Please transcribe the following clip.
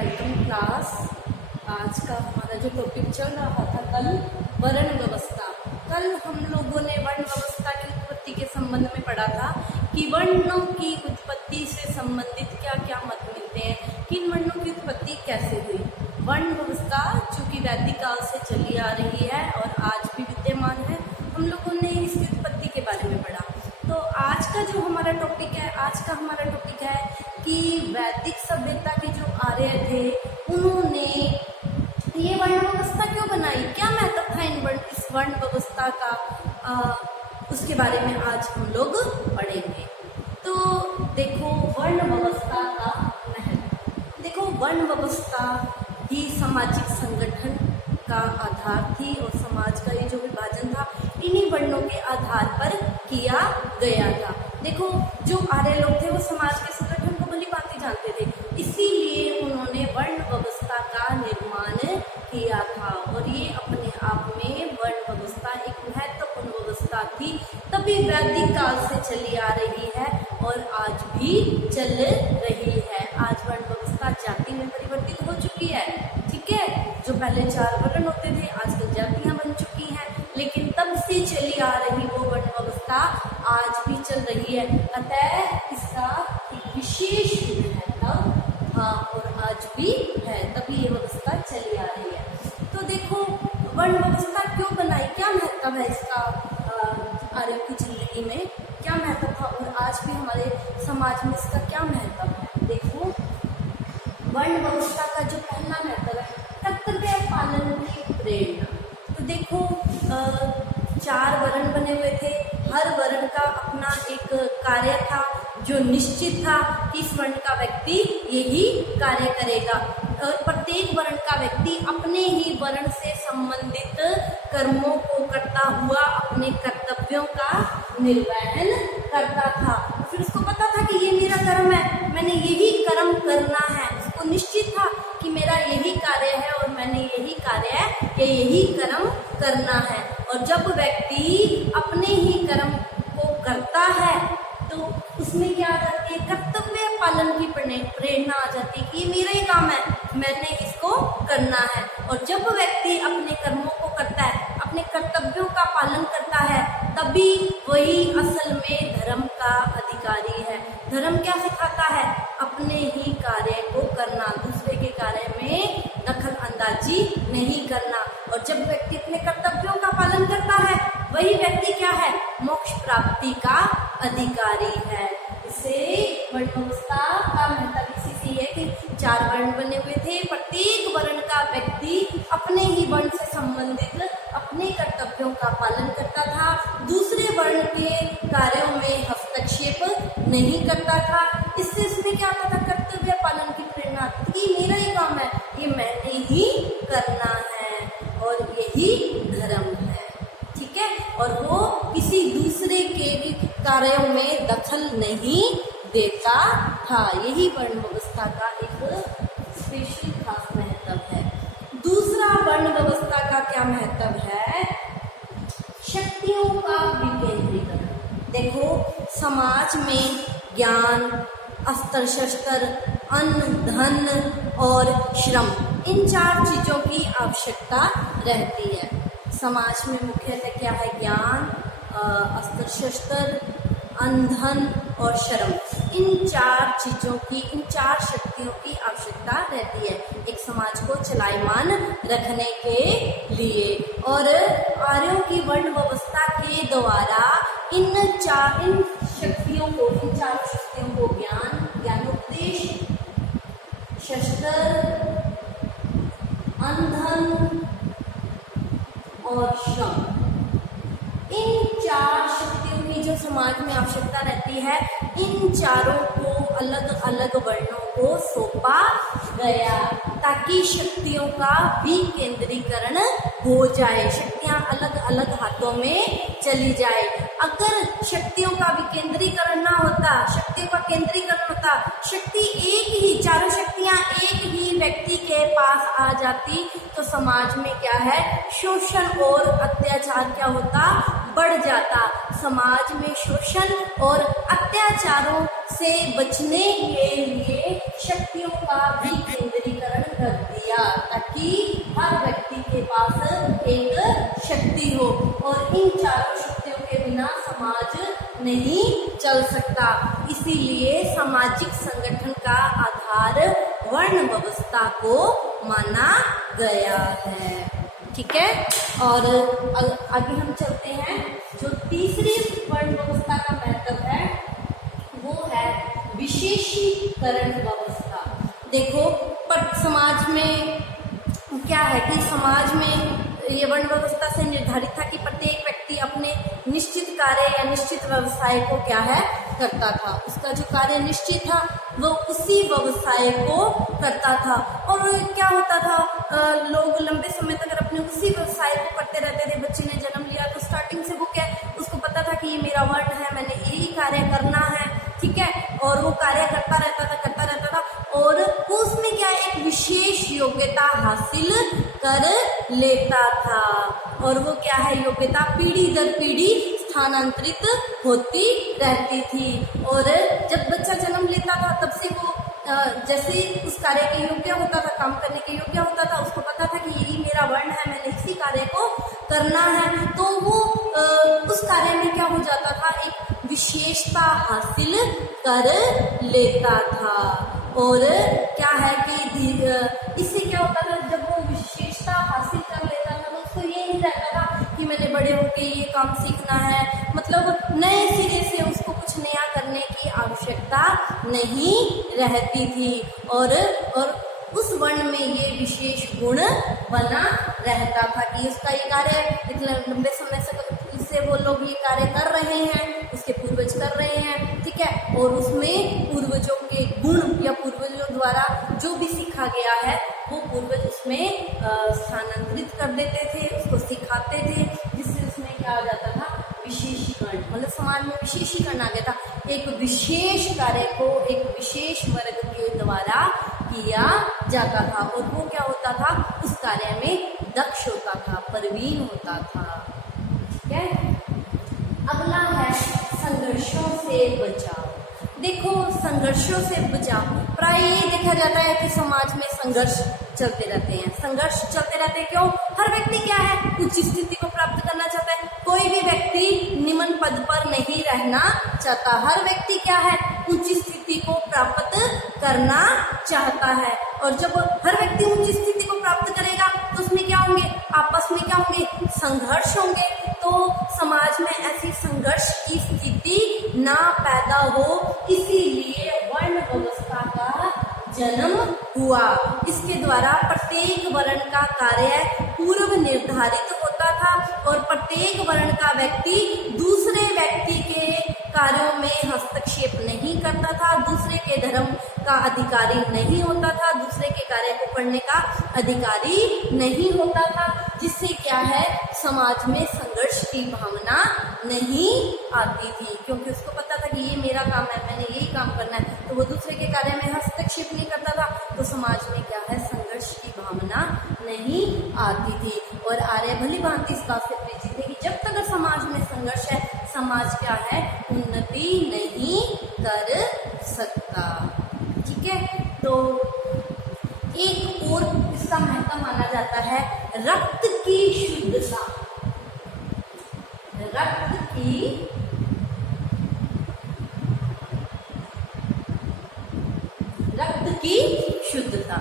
Welcome class. आज का हमारा जो टॉपिक चल रहा था कल वर्ण व्यवस्था। कल हम लोगों ने वर्ण व्यवस्था की उत्पत्ति के संबंध में पढ़ा था कि वर्णों की उत्पत्ति से संबंधित क्या क्या मत मिलते हैं, किन वर्णों की उत्पत्ति कैसे हुई। वर्ण व्यवस्था चूंकि वैदिक काल से चली आ रही है और आज भी विद्यमान है, हम लोगों ने इसकी उत्पत्ति के बारे में पढ़ा। तो आज का जो हमारा टॉपिक है कि वैदिक सभ्यता के जो आर्य थे उन्होंने ये वर्ण व्यवस्था क्यों बनाई, क्या महत्व था इस वर्ण व्यवस्था का, उसके बारे में आज हम लोग पढ़ेंगे। तो देखो वर्ण व्यवस्था का महत्व, देखो वर्ण व्यवस्था ही सामाजिक संगठन का आधार थी और समाज का ये जो विभाजन था इन्हीं वर्णों के आधार पर किया गया था। देखो जो आर्य लोग थे वो समाज के संगठन को भली भांति जानते थे, इसीलिए उन्होंने वर्ण व्यवस्था का निर्माण किया था और ये अपने आप में वर्ण व्यवस्था एक महत्वपूर्ण व्यवस्था थी, तभी वैदिक काल से चली आ रही है और आज भी चल रही है। आज वर्ण व्यवस्था जाति में परिवर्तित हो चुकी है, ठीक है। जो पहले 4 वर्ण होते थे आजकल जातियां बन चुकी हैं, लेकिन तब से चली आ रही वो वर्ण व्यवस्था आज भी चल रही है। अतः इसका एक विशेष महत्व हाँ और आज भी है, तभी ये व्यवस्था चली आ रही है। तो देखो वर्ण व्यवस्था क्यों बनाई, क्या महत्व है इसका आर्य की जिंदगी में, क्या महत्व था और आज भी हमारे समाज में इसका क्या महत्व है। देखो वर्ण व्यवस्था का जो पहला महत्व है कर्तव्य पालन की प्रेरणा। तो देखो 4 वर्ण बने हुए थे, हर वर्ण का अपना एक कार्य था जो निश्चित था कि इस वर्ण का व्यक्ति यही कार्य करेगा और प्रत्येक वर्ण का व्यक्ति अपने ही वर्ण से संबंधित कर्मों को करता हुआ अपने कर्तव्यों का निर्वहन करता था। फिर उसको पता था कि ये मेरा कर्म है, मैंने यही कर्म करना है, उसको निश्चित था कि मेरा यही कार्य है और मैंने यही कार्य है कि यही कर्म करना है। और जब व्यक्ति अपने ही कर्म को करता है तो उसमें क्या आ जाती है, कर्तव्य पालन की प्रेरणा आ जाती है कि ये मेरा ही काम है, मैंने इसको करना है। और जब व्यक्ति अपने कर्मों को करता है, अपने कर्तव्यों का पालन करता है, तभी वही असल में धर्म का अधिकारी है। धर्म क्या सिखाता है, अपने ही कार्य को करना, दूसरे के कार्य में दखल अंदाजी नहीं करना। और जब व्यक्ति अपने कर्तव्यों का पालन करता है वही व्यक्ति क्या है, मोक्ष प्राप्ति का अधिकारी है। इससे वर्ण व्यवस्था का महत्व इसी से है कि 4 वर्ण बने हुए थे, प्रत्येक वर्ण का व्यक्ति अपने ही वर्ण से संबंधित अपने कर्तव्यों का पालन करता था, दूसरे वर्ण के कार्यों में हस्तक्षेप नहीं करता था। इससे उसमें क्या होता था, कर्तव्य पालन की प्रेरणा आती थी, मेरा ही काम है, ये मैंने ही करना है और यही धर्म है, ठीक है। और वो किसी दूसरे के भी कार्यों में दखल नहीं देता था। यही वर्ण व्यवस्था का एक स्पेशल खास महत्व है। दूसरा वर्ण व्यवस्था का क्या महत्व है, शक्तियों का विकेंद्रीकरण। देखो समाज में ज्ञान, अस्त्र शस्त्र, अन्न, धन और श्रम, इन 4 चीजों की आवश्यकता रहती है। समाज में मुख्यतः क्या है, ज्ञान, अस्त्र शस्त्र, अन्न, धन और श्रम, इन 4 चीजों की, इन 4 शक्तियों की आवश्यकता रहती है एक समाज को चलायमान रखने के लिए। और आर्यों की वर्ण व्यवस्था के द्वारा इन 4 शक्तियों को ज्ञानोपदेश, शस्त्र, अंधन और श्रम, इन 4 शक्तियों की जो समाज में आवश्यकता रहती है, इन चारों को अलग अलग वर्णों को सौंपा गया ताकि शक्तियों का विकेंद्रीकरण हो जाए, शक्तियां अलग अलग हाथों में चली जाए। अगर शक्तियों का विकेंद्रीकरण ना होता, शक्तियों का केंद्रीकरण होता, शक्ति एक ही, 4 शक्तियां एक ही व्यक्ति के पास आ जाती तो समाज में क्या है, शोषण और अत्याचार क्या होता, बढ़ जाता। समाज में शोषण और अत्याचारों से बचने के लिए शक्तियों का विकेंद्रीकरण नहीं चल सकता। इसीलिए सामाजिक संगठन का आधार वर्ण व्यवस्था को माना गया है। ठीक है, और आगे हम चलते हैं। जो तीसरी वर्ण व्यवस्था का महत्व है वो है विशेषीकरण व्यवस्था। देखो, पर समाज में क्या है कि समाज में ये वर्ण व्यवस्था से निर्धारित था कि प्रत्येक व्यक्ति अपने निश्चित कार्य या निश्चित व्यवसाय को क्या है करता था। उसका जो कार्य निश्चित था वो उसी व्यवसाय को करता था। और क्या होता था, लोग लंबे समय तक अपने उसी व्यवसाय को करते रहते थे। बच्चे ने जन्म लिया तो स्टार्टिंग से वो क्या, उसको पता था कि ये मेरा वर्ण है, मैंने यही कार्य करना है। ठीक है, और वो कार्य करता रहता था और उसमें क्या एक विशेष योग्यता हासिल कर लेता था। और वो क्या है, योग्यता पीढ़ी दर पीढ़ी स्थानांतरित होती रहती थी। और जब बच्चा जन्म लेता था तब से वो जैसे उस कार्य के योग्य होता था, काम करने के योग्य होता था, उसको पता था कि यही मेरा वर्ण है, मैंने इसी कार्य को करना है, तो वो उस कार्य में क्या हो जाता था, एक विशेषता हासिल कर लेता था। और क्या है कि इससे क्या होता था, जब वो विशेषता हासिल कर लेता था तो उसको ये नहीं रहता था कि मैंने बड़े होके ये काम सीखना है, मतलब नए सिरे से उसको कुछ नया करने की आवश्यकता नहीं रहती थी। और उस वर्ण में ये विशेष गुण बना रहता था कि उसका ये कार्य इतने लंबे समय से वो लोग ये कार्य कर रहे हैं, उसके पूर्वज कर रहे हैं। ठीक है, और उसमें पूर्वजों के गुण या पूर्वजों द्वारा जो भी सीखा गया है वो पूर्वज उसमें स्थानांतरित कर देते थे, उसको सिखाते थे, जिससे उसमें क्या आ जाता था, विशेषीकरण, मतलब समाज में विशेषीकरण आ गया था। एक विशेष कार्य को एक विशेष वर्ग के द्वारा किया जाता था और वो क्या होता था, उस कार्य में दक्ष होता था, प्रवीण होता था। ठीक है, अगला है संघर्षों से बचाव। देखो, संघर्षों से बचाव, प्राय ये देखा जाता है कि समाज में संघर्ष चलते रहते हैं। संघर्ष चलते रहते हैं क्यों? हर व्यक्ति क्या है, उच्च स्थिति को प्राप्त करना चाहता है। कोई भी व्यक्ति निम्न पद पर नहीं रहना चाहता। हर व्यक्ति क्या है, उच्च स्थिति को प्राप्त करना चाहता है। और जब हर व्यक्ति उच्च स्थिति को प्राप्त करेगा तो उसमें क्या होंगे, आपस में क्या होंगे, संघर्ष होंगे। तो समाज में ऐसी संघर्ष की स्थिति ना पैदा हो, इसीलिए वर्ण व्यवस्था का जन्म हुआ। इसके द्वारा प्रत्येक वर्ण का कार्य पूर्व निर्धारित होता था और प्रत्येक वर्ण का व्यक्ति दूसरे व्यक्ति के कार्यों में हस्तक्षेप नहीं करता था, दूसरे के धर्म का अधिकारी नहीं होता था, दूसरे के कार्य को करने का अधिकारी नहीं होता था, जिससे क्या है, समाज में संघर्ष की भावना नहीं आती थी, क्योंकि उसको पता था कि ये मेरा काम है, मैंने यही काम करना है, तो वो दूसरे के कार्य में हस्तक्षेप नहीं करता था। तो समाज में क्या है, संघर्ष की भावना नहीं आती थी। और आर्य भली भांति इस बात से परिचित है कि जब तक समाज में संघर्ष है, समाज क्या है, उन्नति नहीं कर सकता। ठीक है, तो एक और इसका महत्व माना जाता है रक्त की शुद्धता। रक्त की शुद्धता,